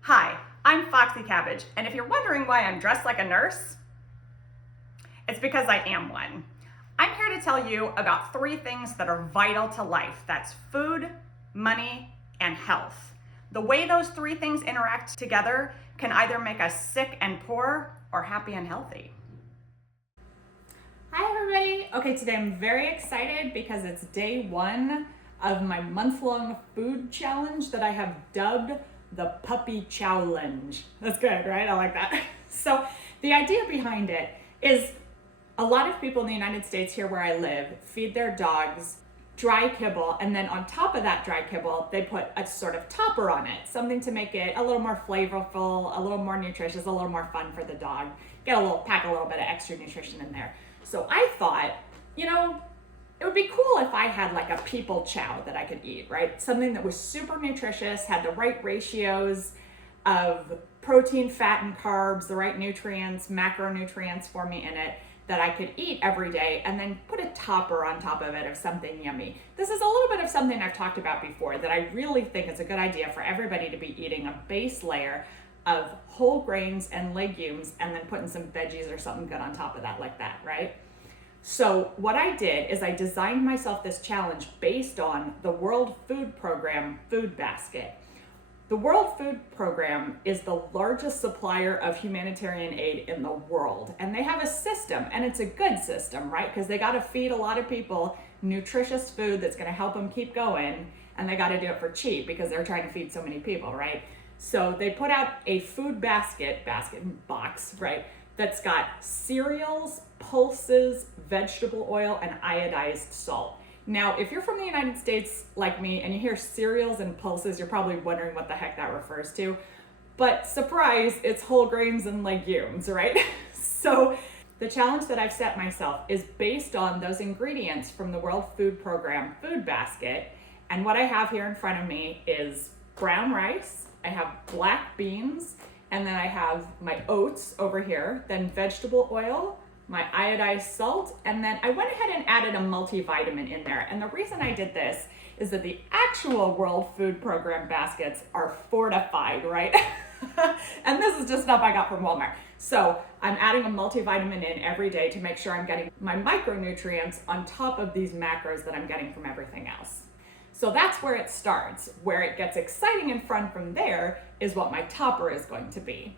Hi, I'm Foxy Cabbage, and if you're wondering why I'm dressed like a nurse, it's because I am one. I'm here to tell you about 3 things that are vital to life. That's food, money, and health. The way those 3 things interact together can either make us sick and poor or happy and healthy. Hi everybody. Okay, today I'm very excited because it's day 1 of my month-long food challenge that I have dubbed the Puppy Chowlenge. That's good, right? I like that. So the idea behind it is a lot of people in the United States here where I live feed their dogs dry kibble, and then on top of that dry kibble, they put a sort of topper on it, something to make it a little more flavorful, a little more nutritious, a little more fun for the dog. Pack a little bit of extra nutrition in there. So I thought, it would be cool if I had like a people chow that I could eat, right? Something that was super nutritious, had the right ratios of protein, fat, and carbs, the right nutrients, macronutrients for me in it, that I could eat every day, and then put a topper on top of it of something yummy. This is a little bit of something I've talked about before that I really think is a good idea for everybody to be eating a base layer of whole grains and legumes, and then putting some veggies or something good on top of that like that, right? So what I did is I designed myself this challenge based on the World Food Program Food Basket. The World Food Program is the largest supplier of humanitarian aid in the world. And they have a system, and it's a good system, right? Because they got to feed a lot of people nutritious food that's going to help them keep going. And they got to do it for cheap because they're trying to feed so many people, right? So they put out a food box, right? That's got cereals, pulses, vegetable oil, and iodized salt. Now, if you're from the United States like me and you hear cereals and pulses, you're probably wondering what the heck that refers to. But surprise, it's whole grains and legumes, right? So the challenge that I've set myself is based on those ingredients from the World Food Program Food Basket. And what I have here in front of me is brown rice, I have black beans, and then I have my oats over here, then vegetable oil, my iodized salt, and then I went ahead and added a multivitamin in there. And the reason I did this is that the actual World Food Program baskets are fortified, right? And this is just stuff I got from Walmart. So I'm adding a multivitamin in every day to make sure I'm getting my micronutrients on top of these macros that I'm getting from everything else. So that's where it starts. Where it gets exciting and fun from there is what my topper is going to be.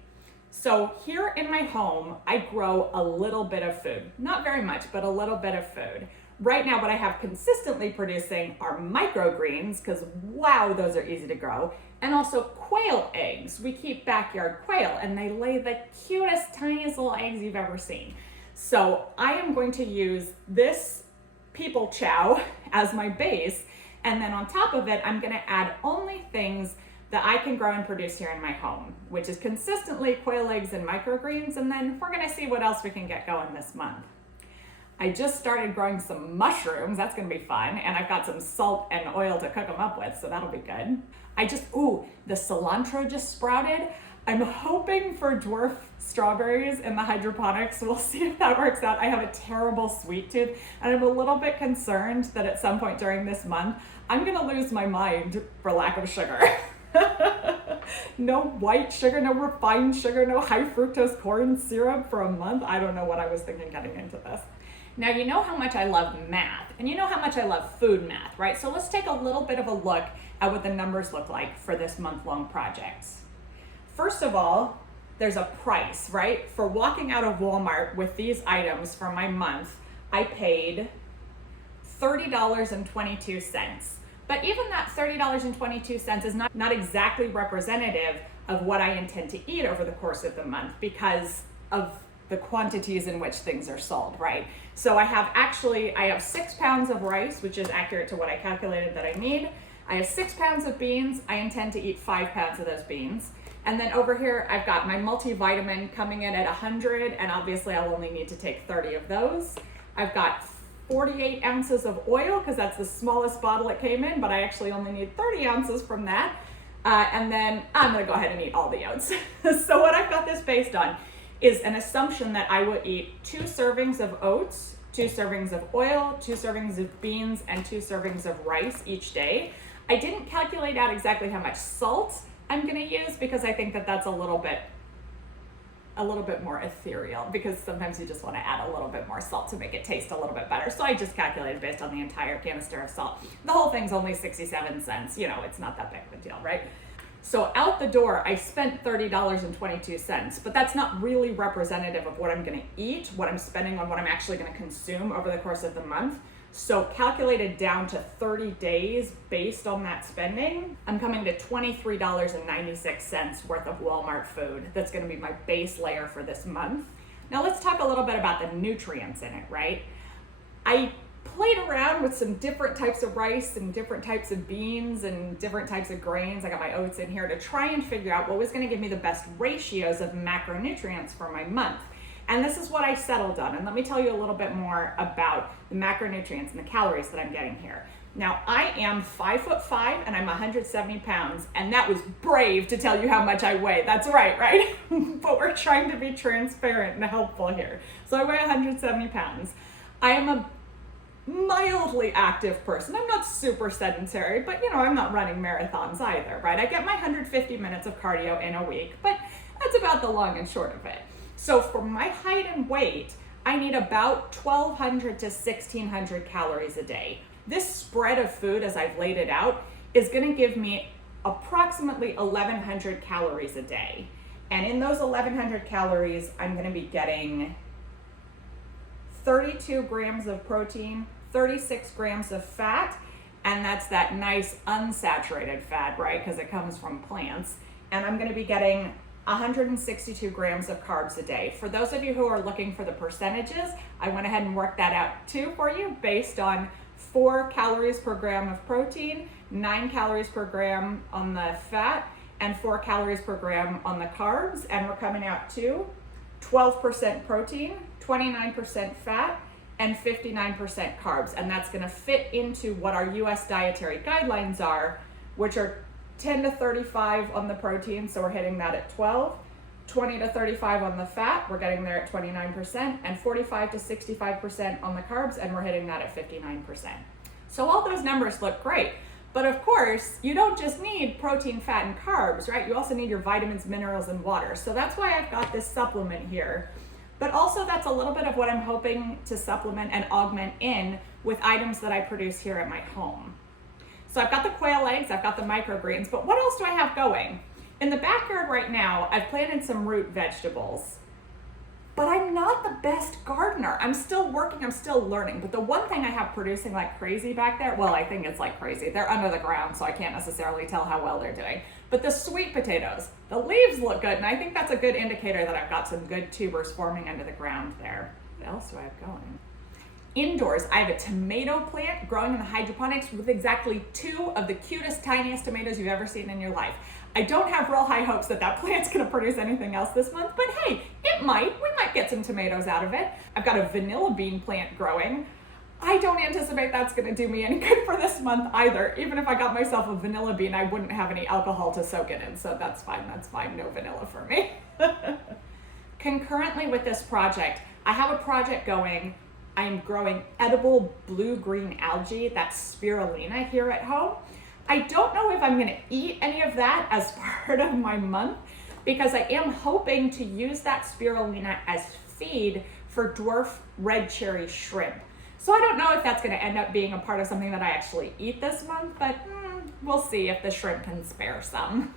So here in my home, I grow a little bit of food. Not very much, but a little bit of food. Right now, what I have consistently producing are microgreens, because wow, those are easy to grow. And also quail eggs. We keep backyard quail, and they lay the cutest, tiniest little eggs you've ever seen. So I am going to use this people chow as my base. And then on top of it, I'm gonna add only things that I can grow and produce here in my home, which is consistently quail eggs and microgreens, and then we're gonna see what else we can get going this month. I just started growing some mushrooms, that's gonna be fun, and I've got some salt and oil to cook them up with, so that'll be good. The cilantro just sprouted. I'm hoping for dwarf strawberries in the hydroponics. We'll see if that works out. I have a terrible sweet tooth, and I'm a little bit concerned that at some point during this month, I'm gonna lose my mind for lack of sugar. No white sugar, no refined sugar, no high fructose corn syrup for a month. I don't know what I was thinking getting into this. Now, you know how much I love math, and you know how much I love food math, right? So let's take a little bit of a look at what the numbers look like for this month-long project. First of all, there's a price, right? For walking out of Walmart with these items for my month, I paid $30.22. But even that $30.22 is not exactly representative of what I intend to eat over the course of the month because of the quantities in which things are sold, right? So I have 6 pounds of rice, which is accurate to what I calculated that I need. I have 6 pounds of beans. I intend to eat 5 pounds of those beans. And then over here, I've got my multivitamin coming in at 100, and obviously I'll only need to take 30 of those. I've got 48 ounces of oil, because that's the smallest bottle it came in, but I actually only need 30 ounces from that. And then I'm gonna go ahead and eat all the oats. So what I've got this based on is an assumption that I will eat 2 servings of oats, 2 servings of oil, 2 servings of beans, and 2 servings of rice each day. I didn't calculate out exactly how much salt I'm gonna use, because I think that that's a little bit more ethereal, because sometimes you just want to add a little bit more salt to make it taste a little bit better. So I just calculated based on the entire canister of salt. The whole thing's only 67 cents. You know, it's not that big of a deal, right? So out the door, I spent $30.22, but that's not really representative of what I'm gonna eat, what I'm spending on what I'm actually gonna consume over the course of the month. So calculated down to 30 days based on that spending, I'm coming to $23.96 worth of Walmart food. That's gonna be my base layer for this month. Now let's talk a little bit about the nutrients in it, right? I played around with some different types of rice and different types of beans and different types of grains. I got my oats in here to try and figure out what was gonna give me the best ratios of macronutrients for my month. And this is what I settled on. And let me tell you a little bit more about the macronutrients and the calories that I'm getting here. Now, I am 5'5" and I'm 170 pounds, and that was brave to tell you how much I weigh. That's right? But we're trying to be transparent and helpful here. So I weigh 170 pounds. I am a mildly active person. I'm not super sedentary, but you know, I'm not running marathons either, right? I get my 150 minutes of cardio in a week, but that's about the long and short of it. So for my height and weight, I need about 1,200 to 1,600 calories a day. This spread of food, as I've laid it out, is gonna give me approximately 1,100 calories a day. And in those 1,100 calories, I'm gonna be getting 32 grams of protein, 36 grams of fat, and that's that nice unsaturated fat, right? Because it comes from plants. And I'm gonna be getting 162 grams of carbs a day. For those of you who are looking for the percentages, I went ahead and worked that out too for you based on 4 calories per gram of protein, 9 calories per gram on the fat, and 4 calories per gram on the carbs. And we're coming out to 12% protein, 29% fat, and 59% carbs. And that's gonna fit into what our US dietary guidelines are, which are 10 to 35 on the protein, so we're hitting that at 12, 20 to 35 on the fat, we're getting there at 29%, and 45 to 65% on the carbs, and we're hitting that at 59%. So all those numbers look great. But of course, you don't just need protein, fat, and carbs, right? You also need your vitamins, minerals, and water. So that's why I've got this supplement here. But also that's a little bit of what I'm hoping to supplement and augment in with items that I produce here at my home. So I've got the quail eggs, I've got the microgreens, but what else do I have going? In the backyard right now, I've planted some root vegetables, but I'm not the best gardener. I'm still working, I'm still learning. But the one thing I have producing like crazy back there, well, I think it's like crazy. They're under the ground, so I can't necessarily tell how well they're doing. But the sweet potatoes, the leaves look good, and I think that's a good indicator that I've got some good tubers forming under the ground there. What else do I have going? Indoors, I have a tomato plant growing in the hydroponics with exactly 2 of the cutest, tiniest tomatoes you've ever seen in your life. I don't have real high hopes that that plant's gonna produce anything else this month, but hey, it might. We might get some tomatoes out of it. I've got a vanilla bean plant growing. I don't anticipate that's gonna do me any good for this month either. Even if I got myself a vanilla bean, I wouldn't have any alcohol to soak it in, so that's fine, no vanilla for me. Concurrently with this project, I have a project going. I'm growing edible blue-green algae, that's spirulina, here at home. I don't know if I'm gonna eat any of that as part of my month, because I am hoping to use that spirulina as feed for dwarf red cherry shrimp. So I don't know if that's gonna end up being a part of something that I actually eat this month, but we'll see if the shrimp can spare some.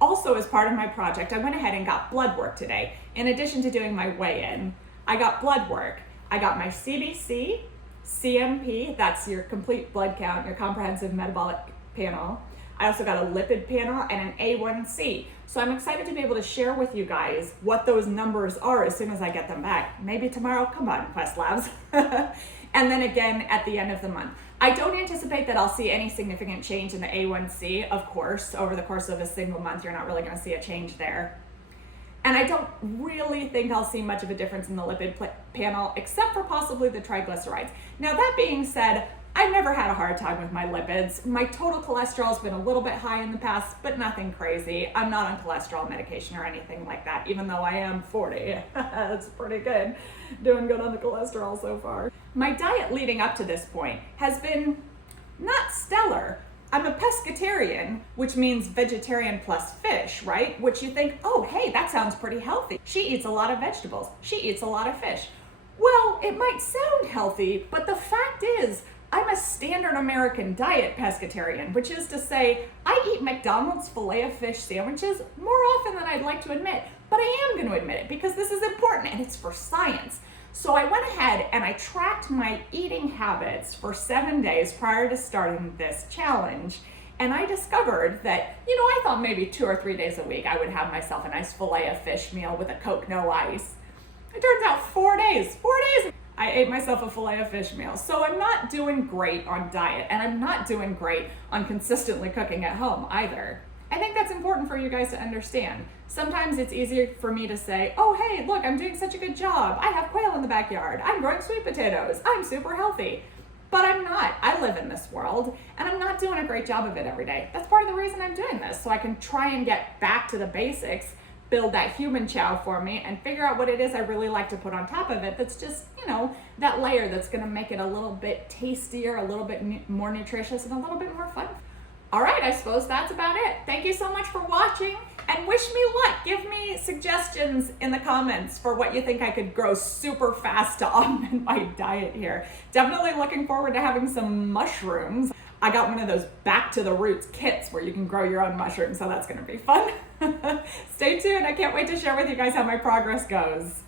Also, as part of my project, I went ahead and got blood work today. In addition to doing my weigh-in, I got blood work. I got my CBC, CMP, that's your complete blood count, your comprehensive metabolic panel. I also got a lipid panel and an A1C. So I'm excited to be able to share with you guys what those numbers are as soon as I get them back. Maybe tomorrow, come on, Quest Labs. And then again at the end of the month. I don't anticipate that I'll see any significant change in the A1C, of course. Over the course of a single month, you're not really gonna see a change there. And I don't really think I'll see much of a difference in the lipid panel, except for possibly the triglycerides. Now that being said, I've never had a hard time with my lipids. My total cholesterol's been a little bit high in the past, but nothing crazy. I'm not on cholesterol medication or anything like that, even though I am 40. That's pretty good. Doing good on the cholesterol so far. My diet leading up to this point has been not stellar. I'm a pescatarian, which means vegetarian plus fish, right? Which you think, oh, hey, that sounds pretty healthy. She eats a lot of vegetables. She eats a lot of fish. Well, it might sound healthy, but the fact is, I'm a standard American diet pescatarian, which is to say, I eat McDonald's Filet-O-Fish sandwiches more often than I'd like to admit, but I am going to admit it because this is important and it's for science. So I went ahead and I tracked my eating habits for 7 days prior to starting this challenge. And I discovered that, I thought maybe 2 or 3 days a week I would have myself a nice Filet-O-Fish meal with a Coke, no ice. It turns out 4 days, I ate myself a Filet-O-Fish meal. So I'm not doing great on diet, and I'm not doing great on consistently cooking at home either. I think that's important for you guys to understand. Sometimes it's easier for me to say, oh, hey, look, I'm doing such a good job. I have quail in the backyard. I'm growing sweet potatoes. I'm super healthy. But I'm not. I live in this world, and I'm not doing a great job of it every day. That's part of the reason I'm doing this, so I can try and get back to the basics, build that human chow for me, and figure out what it is I really like to put on top of it that's just, that layer that's gonna make it a little bit tastier, a little bit more nutritious, and a little bit more fun. All right, I suppose that's about it. Thank you so much for watching, and wish me luck. Give me suggestions in the comments for what you think I could grow super fast to augment my diet here. Definitely looking forward to having some mushrooms. I got one of those back to the roots kits where you can grow your own mushrooms, so that's gonna be fun. Stay tuned, I can't wait to share with you guys how my progress goes.